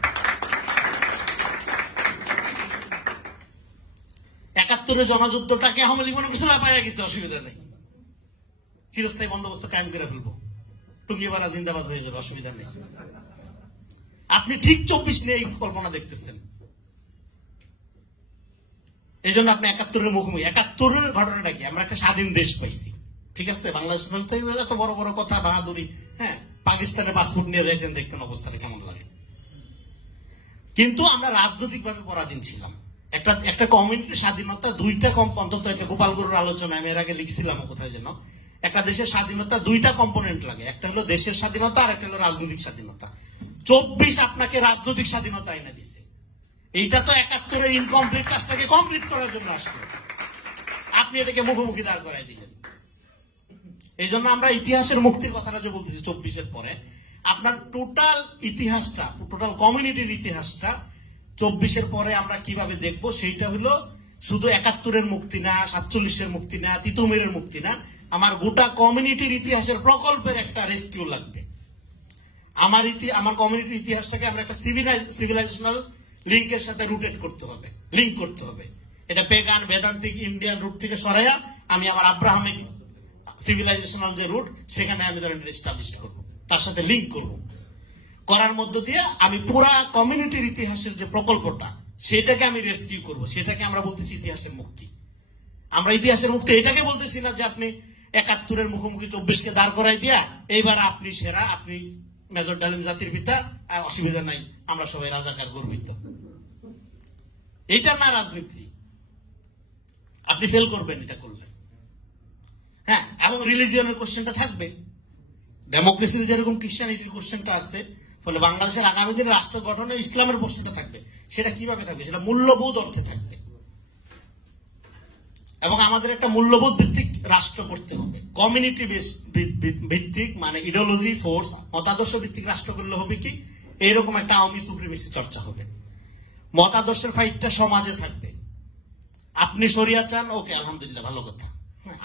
৭১-এর জনযুদ্ধটাকে আওয়ামী লীগ মনে করছে পাইয়া গেছে, অসুবিধা নেই, চিরস্থায়ী বন্দোবস্ত কায়েম করে ফেলবো, টুঙ্গিপাড়া জিন্দাবাদ হয়ে যাবে, অসুবিধা নেই। আপনি ঠিক ২৪ নিয়ে এই কল্পনা দেখতেছেন। এই জন্য আপনি ৭১-এর মুখোমুখি। ৭১-এর ঘটনাটা কি, আমরা একটা স্বাধীন দেশ পাইছি, ঠিক আছে, বাংলাদেশ এত বড় বড় কথা, বাহাদুরি, হ্যাঁ, পাকিস্তানের পাসপোর্ট নিয়ে যাইতেন, দেখতেন অবস্থাটা কেমন লাগে। কিন্তু আমরা রাজনৈতিক ভাবে পরাধীন ছিলাম। একটা কমিউনিটির স্বাধীনতা দুইটা অন্তত, গোপালগুরুর আলোচনা আমি এর আগে লিখছিলাম কোথায় যেন, একটা দেশের স্বাধীনতা দুইটা কম্পোনেন্ট লাগে, একটা হলো দেশের স্বাধীনতা আর একটা হলো রাজনৈতিক স্বাধীনতা। ২৪ আপনাকে রাজনৈতিক স্বাধীনতা এনে দিচ্ছে। এইটা তো ৭১-এর ইনকমপ্লিট কাজটাকে কমপ্লিট করার জন্য আসলো, আপনি এটাকে মুখোমুখি দাঁড় করাই দিলেন। এই জন্য আমরা ইতিহাসের মুক্তির কথাটা যে বলতেছি ২৪-এর পরে, আপনার টোটাল ইতিহাসটা, টোটাল কমিউনিটির ইতিহাসটা ২৪-এর পরে আমরা কিভাবে দেখব, সেইটা হলো শুধু ৭১-এর মুক্তি না, ৪৭-এর মুক্তি না, তিতুমিরের মুক্তি না, আমার গোটা কমিউনিটির ইতিহাসের প্রকল্পের একটা রেস্কিউ লাগবে। আমার কমিউনিটির ইতিহাসটাকে আমরা একটা সিভিলাইজেশনাল লিঙ্কের সাথে রুটেড করতে হবে, লিঙ্ক করতে হবে। এটা পেগান বেদান্তিক ইন্ডিয়ান রুট থেকে সরাইয়া আমি আমার আব্রাহামিক সিভিলাইজেশনাল যে রুট, সেখানে আমি ধরেন এস্টাবলিশ করবো, তার সাথে লিঙ্ক করব। করার মধ্য দিয়ে আমি পুরা কমিউনিটির ইতিহাসের যে প্রকল্পটা, সেটাকে আমি রেস্কিউ করব। সেটাকে আমরা বলতেছি ইতিহাসের মুক্তি। আমরা ইতিহাসের মুক্তি এটাকে বলতেছি না যে আপনি ৭১-এর মুখোমুখি ২৪-কে দাঁড় করাই দিয়া এইবার আপনি সেরা, আপনি মেজর ডালিম জাতির পিতা, অসুবিধা নাই, আমরা সবাই রাজাকার গর্বিত। এইটা না রাজনীতি, আপনি ফেল করবেন এটা করলে। হ্যাঁ, এবং রিলিজিয়নের কোশ্চেনটা থাকবে, ডেমোক্রেসিতে যেরকম ক্রিশ্চিয়ানিটির কোশ্চেনটা আসছে, ফলে বাংলাদেশের আগামী দিনের রাষ্ট্র গঠনে ইসলামের প্রশ্নটা থাকবে। সেটা কিভাবে থাকবে, সেটা মূল্যবোধ অর্থে থাকবে। এবং আমাদের একটা মূল্যবোধ ভিত্তিক রাষ্ট্র করতে হবে, কমিউনিটি ভিত্তিক, মানে ইডিওলজি ফোর্স, মতাদর্শ ভিত্তিক রাষ্ট্র করলে হবে কি, এইরকম একটা আওয়ামী সুপ্রিমেসি চর্চা হবে। মতাদর্শের ফাইটটা সমাজে থাকবে। আপনি শরিয়া চান, ওকে, আলহামদুলিল্লাহ, ভালো কথা,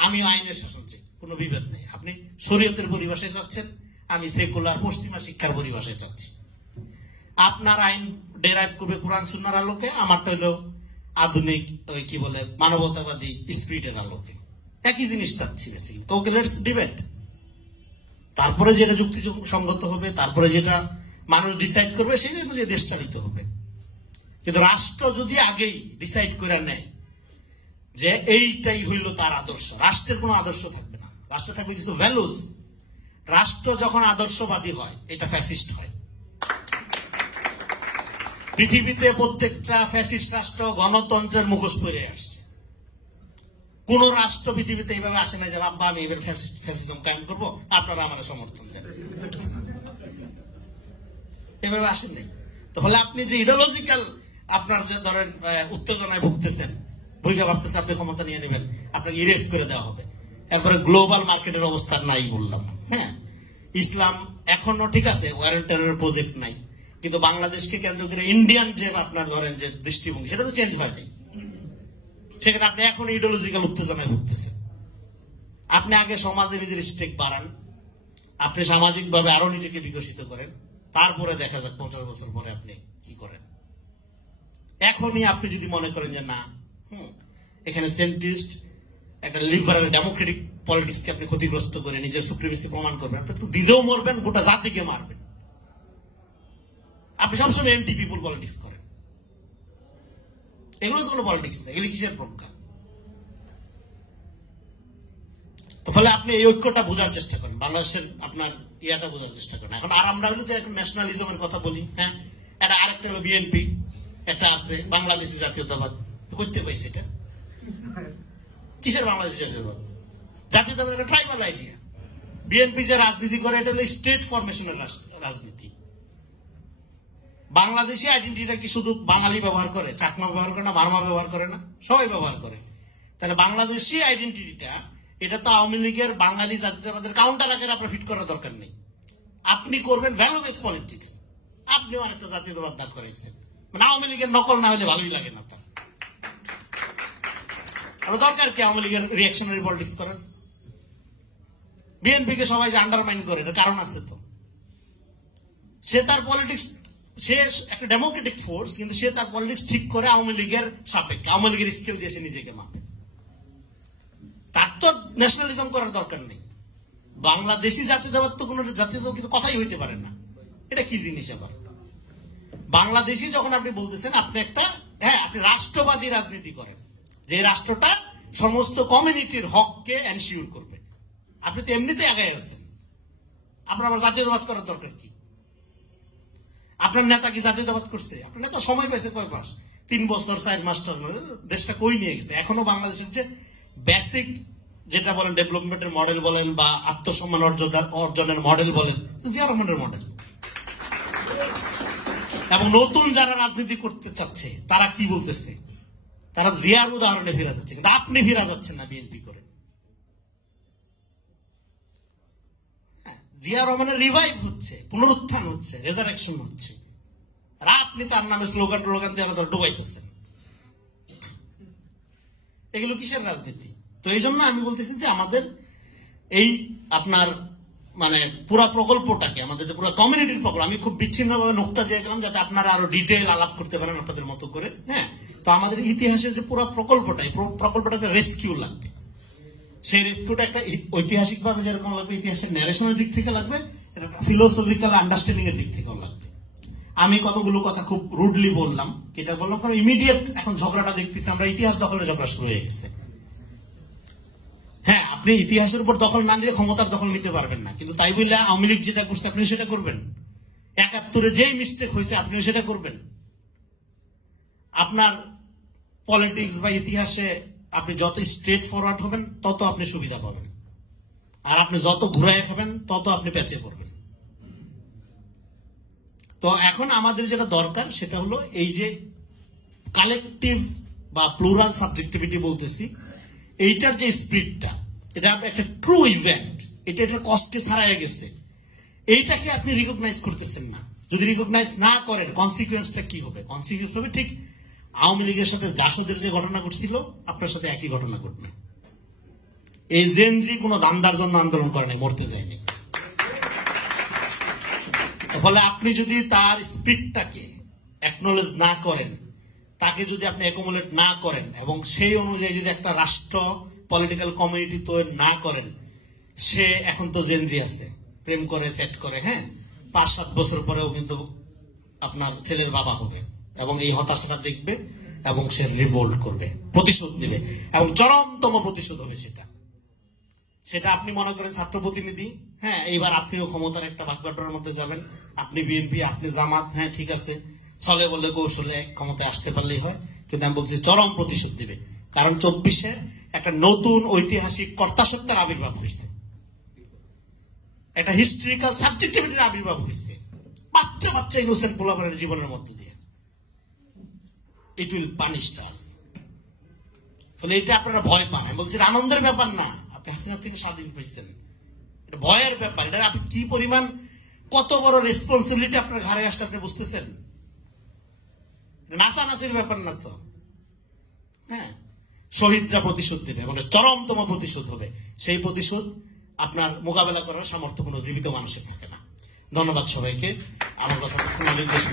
আমি আইনের শাসন চাই, কোনো বিভেদ নেই। আপনি শরীয়তের পরিভাষায় চাচ্ছেন, আমি সেকুলার পশ্চিমা শিক্ষার পরিভাষায় চাচ্ছি। আপনার আইন ডেরাইভ করবে কোরআন সুন্নাহর আলোকে, আমারটা হলো আধুনিক ওই কি বলে মানবতাবাদী স্পিরিটের আলোকে। একই জিনিস চাচ্ছি বেশি, তো ওকে লেটস ডিবেট। তারপরে যেটা যুক্তিসঙ্গত হবে, তারপরে যেটা মানুষ ডিসাইড করবে, সেই অনুযায়ী দেশ চালিত হবে। কিন্তু রাষ্ট্র যদি আগেই ডিসাইড করে নেয় যে এইটাই হইল তার আদর্শ, রাষ্ট্রের কোনো আদর্শ থাকবে না, রাষ্ট্রে থাকবে কিছু ভ্যালুজ। রাষ্ট্র যখন আদর্শবাদী হয়, এটা ফ্যাসিস্ট হয়। পৃথিবীতে প্রত্যেকটা ফ্যাসিস্ট রাষ্ট্র গণতন্ত্রের মুখোশ পরে আসছে। কোন রাষ্ট্র পৃথিবীতে এইভাবে আসে না যে আব্বা আমি এবার ফ্যাসিজম কায়েম করবো, আপনারা আমার সমর্থন দেন, এভাবে আসেন নাই। তাহলে আপনি যে ইডিওলজিক্যাল আপনার যে ধরেন উত্তেজনায় ভুগতেছেন, ভূমিকা ভাবতেছেন আপনি ক্ষমতা নিয়ে নেবেন, আপনাকে ইরেজ করে দেওয়া হবে। এরপরে গ্লোবাল মার্কেটের অবস্থা নাই বললাম। হ্যাঁ, ইসলাম এখনো ঠিক আছে, ওয়ারেন্টারের প্রজেক্ট নাই, কিন্তু বাংলাদেশকে কেন্দ্র করে ইন্ডিয়ান যে আপনার ধরেন যে দৃষ্টিভঙ্গি, সেটা তো চেঞ্জ হয়নি। সেখানে আপনি এখন ইডিওলজিক্যাল উত্তেজনায় ভুগতেছেন। আপনি আগে সমাজে নিজের স্টেক বাড়ান, আপনি সামাজিক ভাবে আরো নিজেকে বিকশিত করেন, তারপরে দেখা যাক 50 বছর পরে আপনি কি করেন। এখনই আপনি যদি মনে করেন যে না, এখানে সেন্ট্রিস্ট একটা লিবারাল ডেমোক্রেটিক পলিটিক্সকে আপনি ক্ষতিগ্রস্ত করে নিজের সুপ্রিমেসি প্রমাণ করবেন, আপনি তো নিজেও মরবেন, গোটা জাতিকে মারবেন। আপনি সবসময় এন্টি পিপুল পলিটিক্স করেন, এগুলো তো কোনো পলিটিক্স না, এগুলো কিসের প্রজ্ঞা। তো ফলে আপনি এই ঐক্যটা বোঝার চেষ্টা করেন, বাংলাদেশের আপনার ইয়াটা বোঝার চেষ্টা করেন। এখন আর আমরা হলো যে এখন ন্যাশনালিজমের কথা বলি, হ্যাঁ, এটা আরেকটা হলো বিএনপি, একটা আছে বাংলাদেশি জাতীয়তাবাদ। করতে পাইছে এটা কিসের বাংলাদেশি জাতীয়তাবাদ? জাতীয়তাবাদ একটা ট্রাইবাল আইডিয়া। বিএনপি যে রাজনীতি করে, এটা হলো স্টেট ফরমেশনের রাজনীতি। বাংলাদেশি আইডেন্টিটিটা কি শুধু বাঙালি ব্যবহার করে, চাকমা ব্যবহার করে না, মারমা ব্যবহার করে না, সবাই ব্যবহার করে। তাহলে বাংলাদেশি আইডেন্টিটিটা এটা তো আওয়ামী লীগের বাঙালি জাতীয়তাবাদের কাউন্টার আকারে আপনার ফিট করার দরকার নেই। আপনি করবেন ভ্যালু বেস পলিটিক্স। আপনিও আরেকটা জাতীয়তাবাদ দাঁড় করেছেন, মানে আওয়ামী লীগের নকল না হলে ভালোই লাগে না। তার দরকার কি আওয়ামী লীগের রিঅ্যাকশনারি পলিটিক্স করেন? বিএনপি কে সবাই যে আন্ডারমাইন করে, এটা কারণ আছে তো। সে তার পলিটিক্স, সে একটা ডেমোক্রেটিক ফোর্স, কিন্তু সে তার পলিটিক্স ঠিক করে আওয়ামী লীগের সাপেক্ষে, আওয়ামী লীগের স্কেল দিয়ে সে নিজেকে মাপে। তার তো ন্যাশনালিজম করার দরকার নেই। বাংলাদেশি জাতীয়তাবাদ তো কোন জাতীয়তাবাদ কিন্তু কথাই হইতে পারে না। এটা কি জিনিস আবার? বাংলাদেশি যখন আপনি বলতেছেন, আপনি একটা, হ্যাঁ, আপনি রাষ্ট্রবাদী রাজনীতি করেন, যে রাষ্ট্রটা সমস্ত কমিউনিটির হককে এনশিওর করবে। আপনি তো এমনিতে আগে আসছেন, আপনার আবার জাতীয়তাবাদ করার দরকার কি? আপনার নেতা কি জাতীয়তাবাদ করছে? আপনার নেতা সময় পেয়েছে কয় মাস? 3 বছর 4 মাস্টার, দেশটা কই নিয়ে গেছে? এখনো বাংলাদেশের যে বেসিক যেটা বলেন ডেভেলপমেন্টের মডেল বলেন বা আত্মসম্মান অর্জনের মডেল বলেন, জিয়া রহমানের মডেল। এবং নতুন যারা রাজনীতি করতে চাচ্ছে তারা কি বলতেছে? তারা জিয়ার উদাহরণে ফিরে যাচ্ছে, কিন্তু আপনি ফিরে যাচ্ছেন না বিএনপি করে। জিয়া রহমানের রিভাইভ হচ্ছে, পুনরুত্থান হচ্ছে, রেজারেকশন হচ্ছে, আর আপনি তার নামে স্লোগান দিয়ে ডুবাইতেছেন। এগুলো কিসের রাজনীতি? তো এই জন্য আমি বলতেছি যে আমাদের এই আপনার মানে পুরা প্রকল্পটাকে, আমাদের যে পুরো কমিউনিটির প্রকল্প, আমি খুব বিচ্ছিন্নভাবে নোক্তা দিয়ে গেলাম যাতে আপনারা আরো ডিটেইল আলাপ করতে পারেন আপনাদের মতো করে। হ্যাঁ, তো আমাদের ইতিহাসের যে পুরো প্রকল্পটাকে রেস্কিউ লাগবে। সেই রেস্কিউটা একটা ঐতিহাসিক ভাবে যেরকম লাগবে, ইতিহাসের ন্যারেশনের দিক থেকে লাগবে, এটা ফিলোসফিক্যাল আন্ডারস্ট্যান্ডিং এর দিক থেকেও লাগবে। আমি কতগুলো কথা খুব রুডলি বললাম, এটা বললাম কারণ ইমিডিয়েট এখন ঝগড়াটা দেখতেছি আমরা, ইতিহাস দখলের ঝগড়া শুরু হয়ে গেছে। হ্যাঁ, আপনি ইতিহাসের উপর দখল না নিলে ক্ষমতার দখল নিতে পারবেন না, কিন্তু তাই বললে আওয়ামী লীগ যেটা করছে আপনি সেটা করবেন। ৭১ যেই মিস্টেক হয়েছে আপনিও সেটা করবেন। আপনার পলিটিক্স বা ইতিহাসে আপনি যত স্ট্রেট ফরওয়ার্ড হবেন তত আপনি সুবিধা পাবেন, আর আপনি যত ঘুরাই খাবেন তত আপনি পেঁচে পড়বেন। তো এখন আমাদের যেটা দরকার সেটা হলো এই যে কালেকটিভ বা প্লুরাল সাবজেক্টিভিটি বলতেছি, এইটার যে স্পিরিটটা, এটা একটা ট্রু ইভেন্ট, এটা কষ্টে ছাড়াই গেছে, এইটাকে আপনি রিকগনাইজ করতেছেন না। যদি রিকগনাইজ না করেন কনসিকুয়েন্সটা কি হবে? কনসিকুয়েন্স হবে ঠিক আওয়ামী লীগের সাথে জাসদের যে ঘটনা ঘটছিল আপনার সাথে একই ঘটনা ঘটবে। এই জেনজি কোনো দান্দার জন্য আন্দোলন করে নাই, মরতে যায়নি। ফলে আপনি যদি তার স্পিরিটটাকে অ্যাকনোলেজ না করেন, তাকে যদি আপনি অ্যাকোমোডেট না করেন এবং সেই অনুযায়ী যদি একটা রাষ্ট্র পলিটিক্যাল কমিউনিটি তৈরি না করেন, সে এখন তো জেনজি আছে, প্রেম করে, সেট করে, হ্যাঁ, 5-7 বছর পরেও কিন্তু আপনার ছেলের বাবা হবে এবং এই হতাশাটা দেখবে এবং সে রিভোল্ট করবে, প্রতিশোধ নেবে এবং চরমতম প্রতিশোধ হবে সেটা আপনি মনে করেন ছাত্র প্রতিনিধি, হ্যাঁ, এইবার আপনিও ক্ষমতার একটা বাগবাটোয়ার মধ্যে যাবেন, আপনি বিএনপি, আপনি জামাত, হ্যাঁ ঠিক আছে, চলে বলে কৌশলে ক্ষমতায় আসতে পারলেই হয়, কিন্তু আমি বলছি চরম প্রতিশোধ দিবে। কারণ 24-এ একটা নতুন ঐতিহাসিক কর্তাসত্তার আবির্ভাব হয়েছে, একটা হিস্ট্রিক্যাল সাবজেক্টিভিটির আবির্ভাব হয়েছে, বাচ্চা ইনোসেন্ট পোলাপানের জীবনের মধ্যে দিয়ে। ইট উইল পানিশ আস। ফলে এটা আপনারা ভয় পান। আমি বলছি আনন্দের ব্যাপার না, আপনি হাসিনা থেকে স্বাধীন হয়েছেন, এটা ভয়ের ব্যাপার। এটা আপনি কি পরিমাণ, কত বড় রেসপন্সিবিলিটি আপনার ঘাড়ে আসছে আপনি বুঝতেছেন? নাচানাচির ব্যাপার না তো। হ্যাঁ, শহীদরা প্রতিশোধ দেবে এবং চরমতম প্রতিশোধ হবে। সেই প্রতিশোধ আপনার মোকাবেলা করার সামর্থ্য কোনো জীবিত মানুষের থাকে না। ধন্যবাদ সবাইকে। আমার কথা নির্দেশ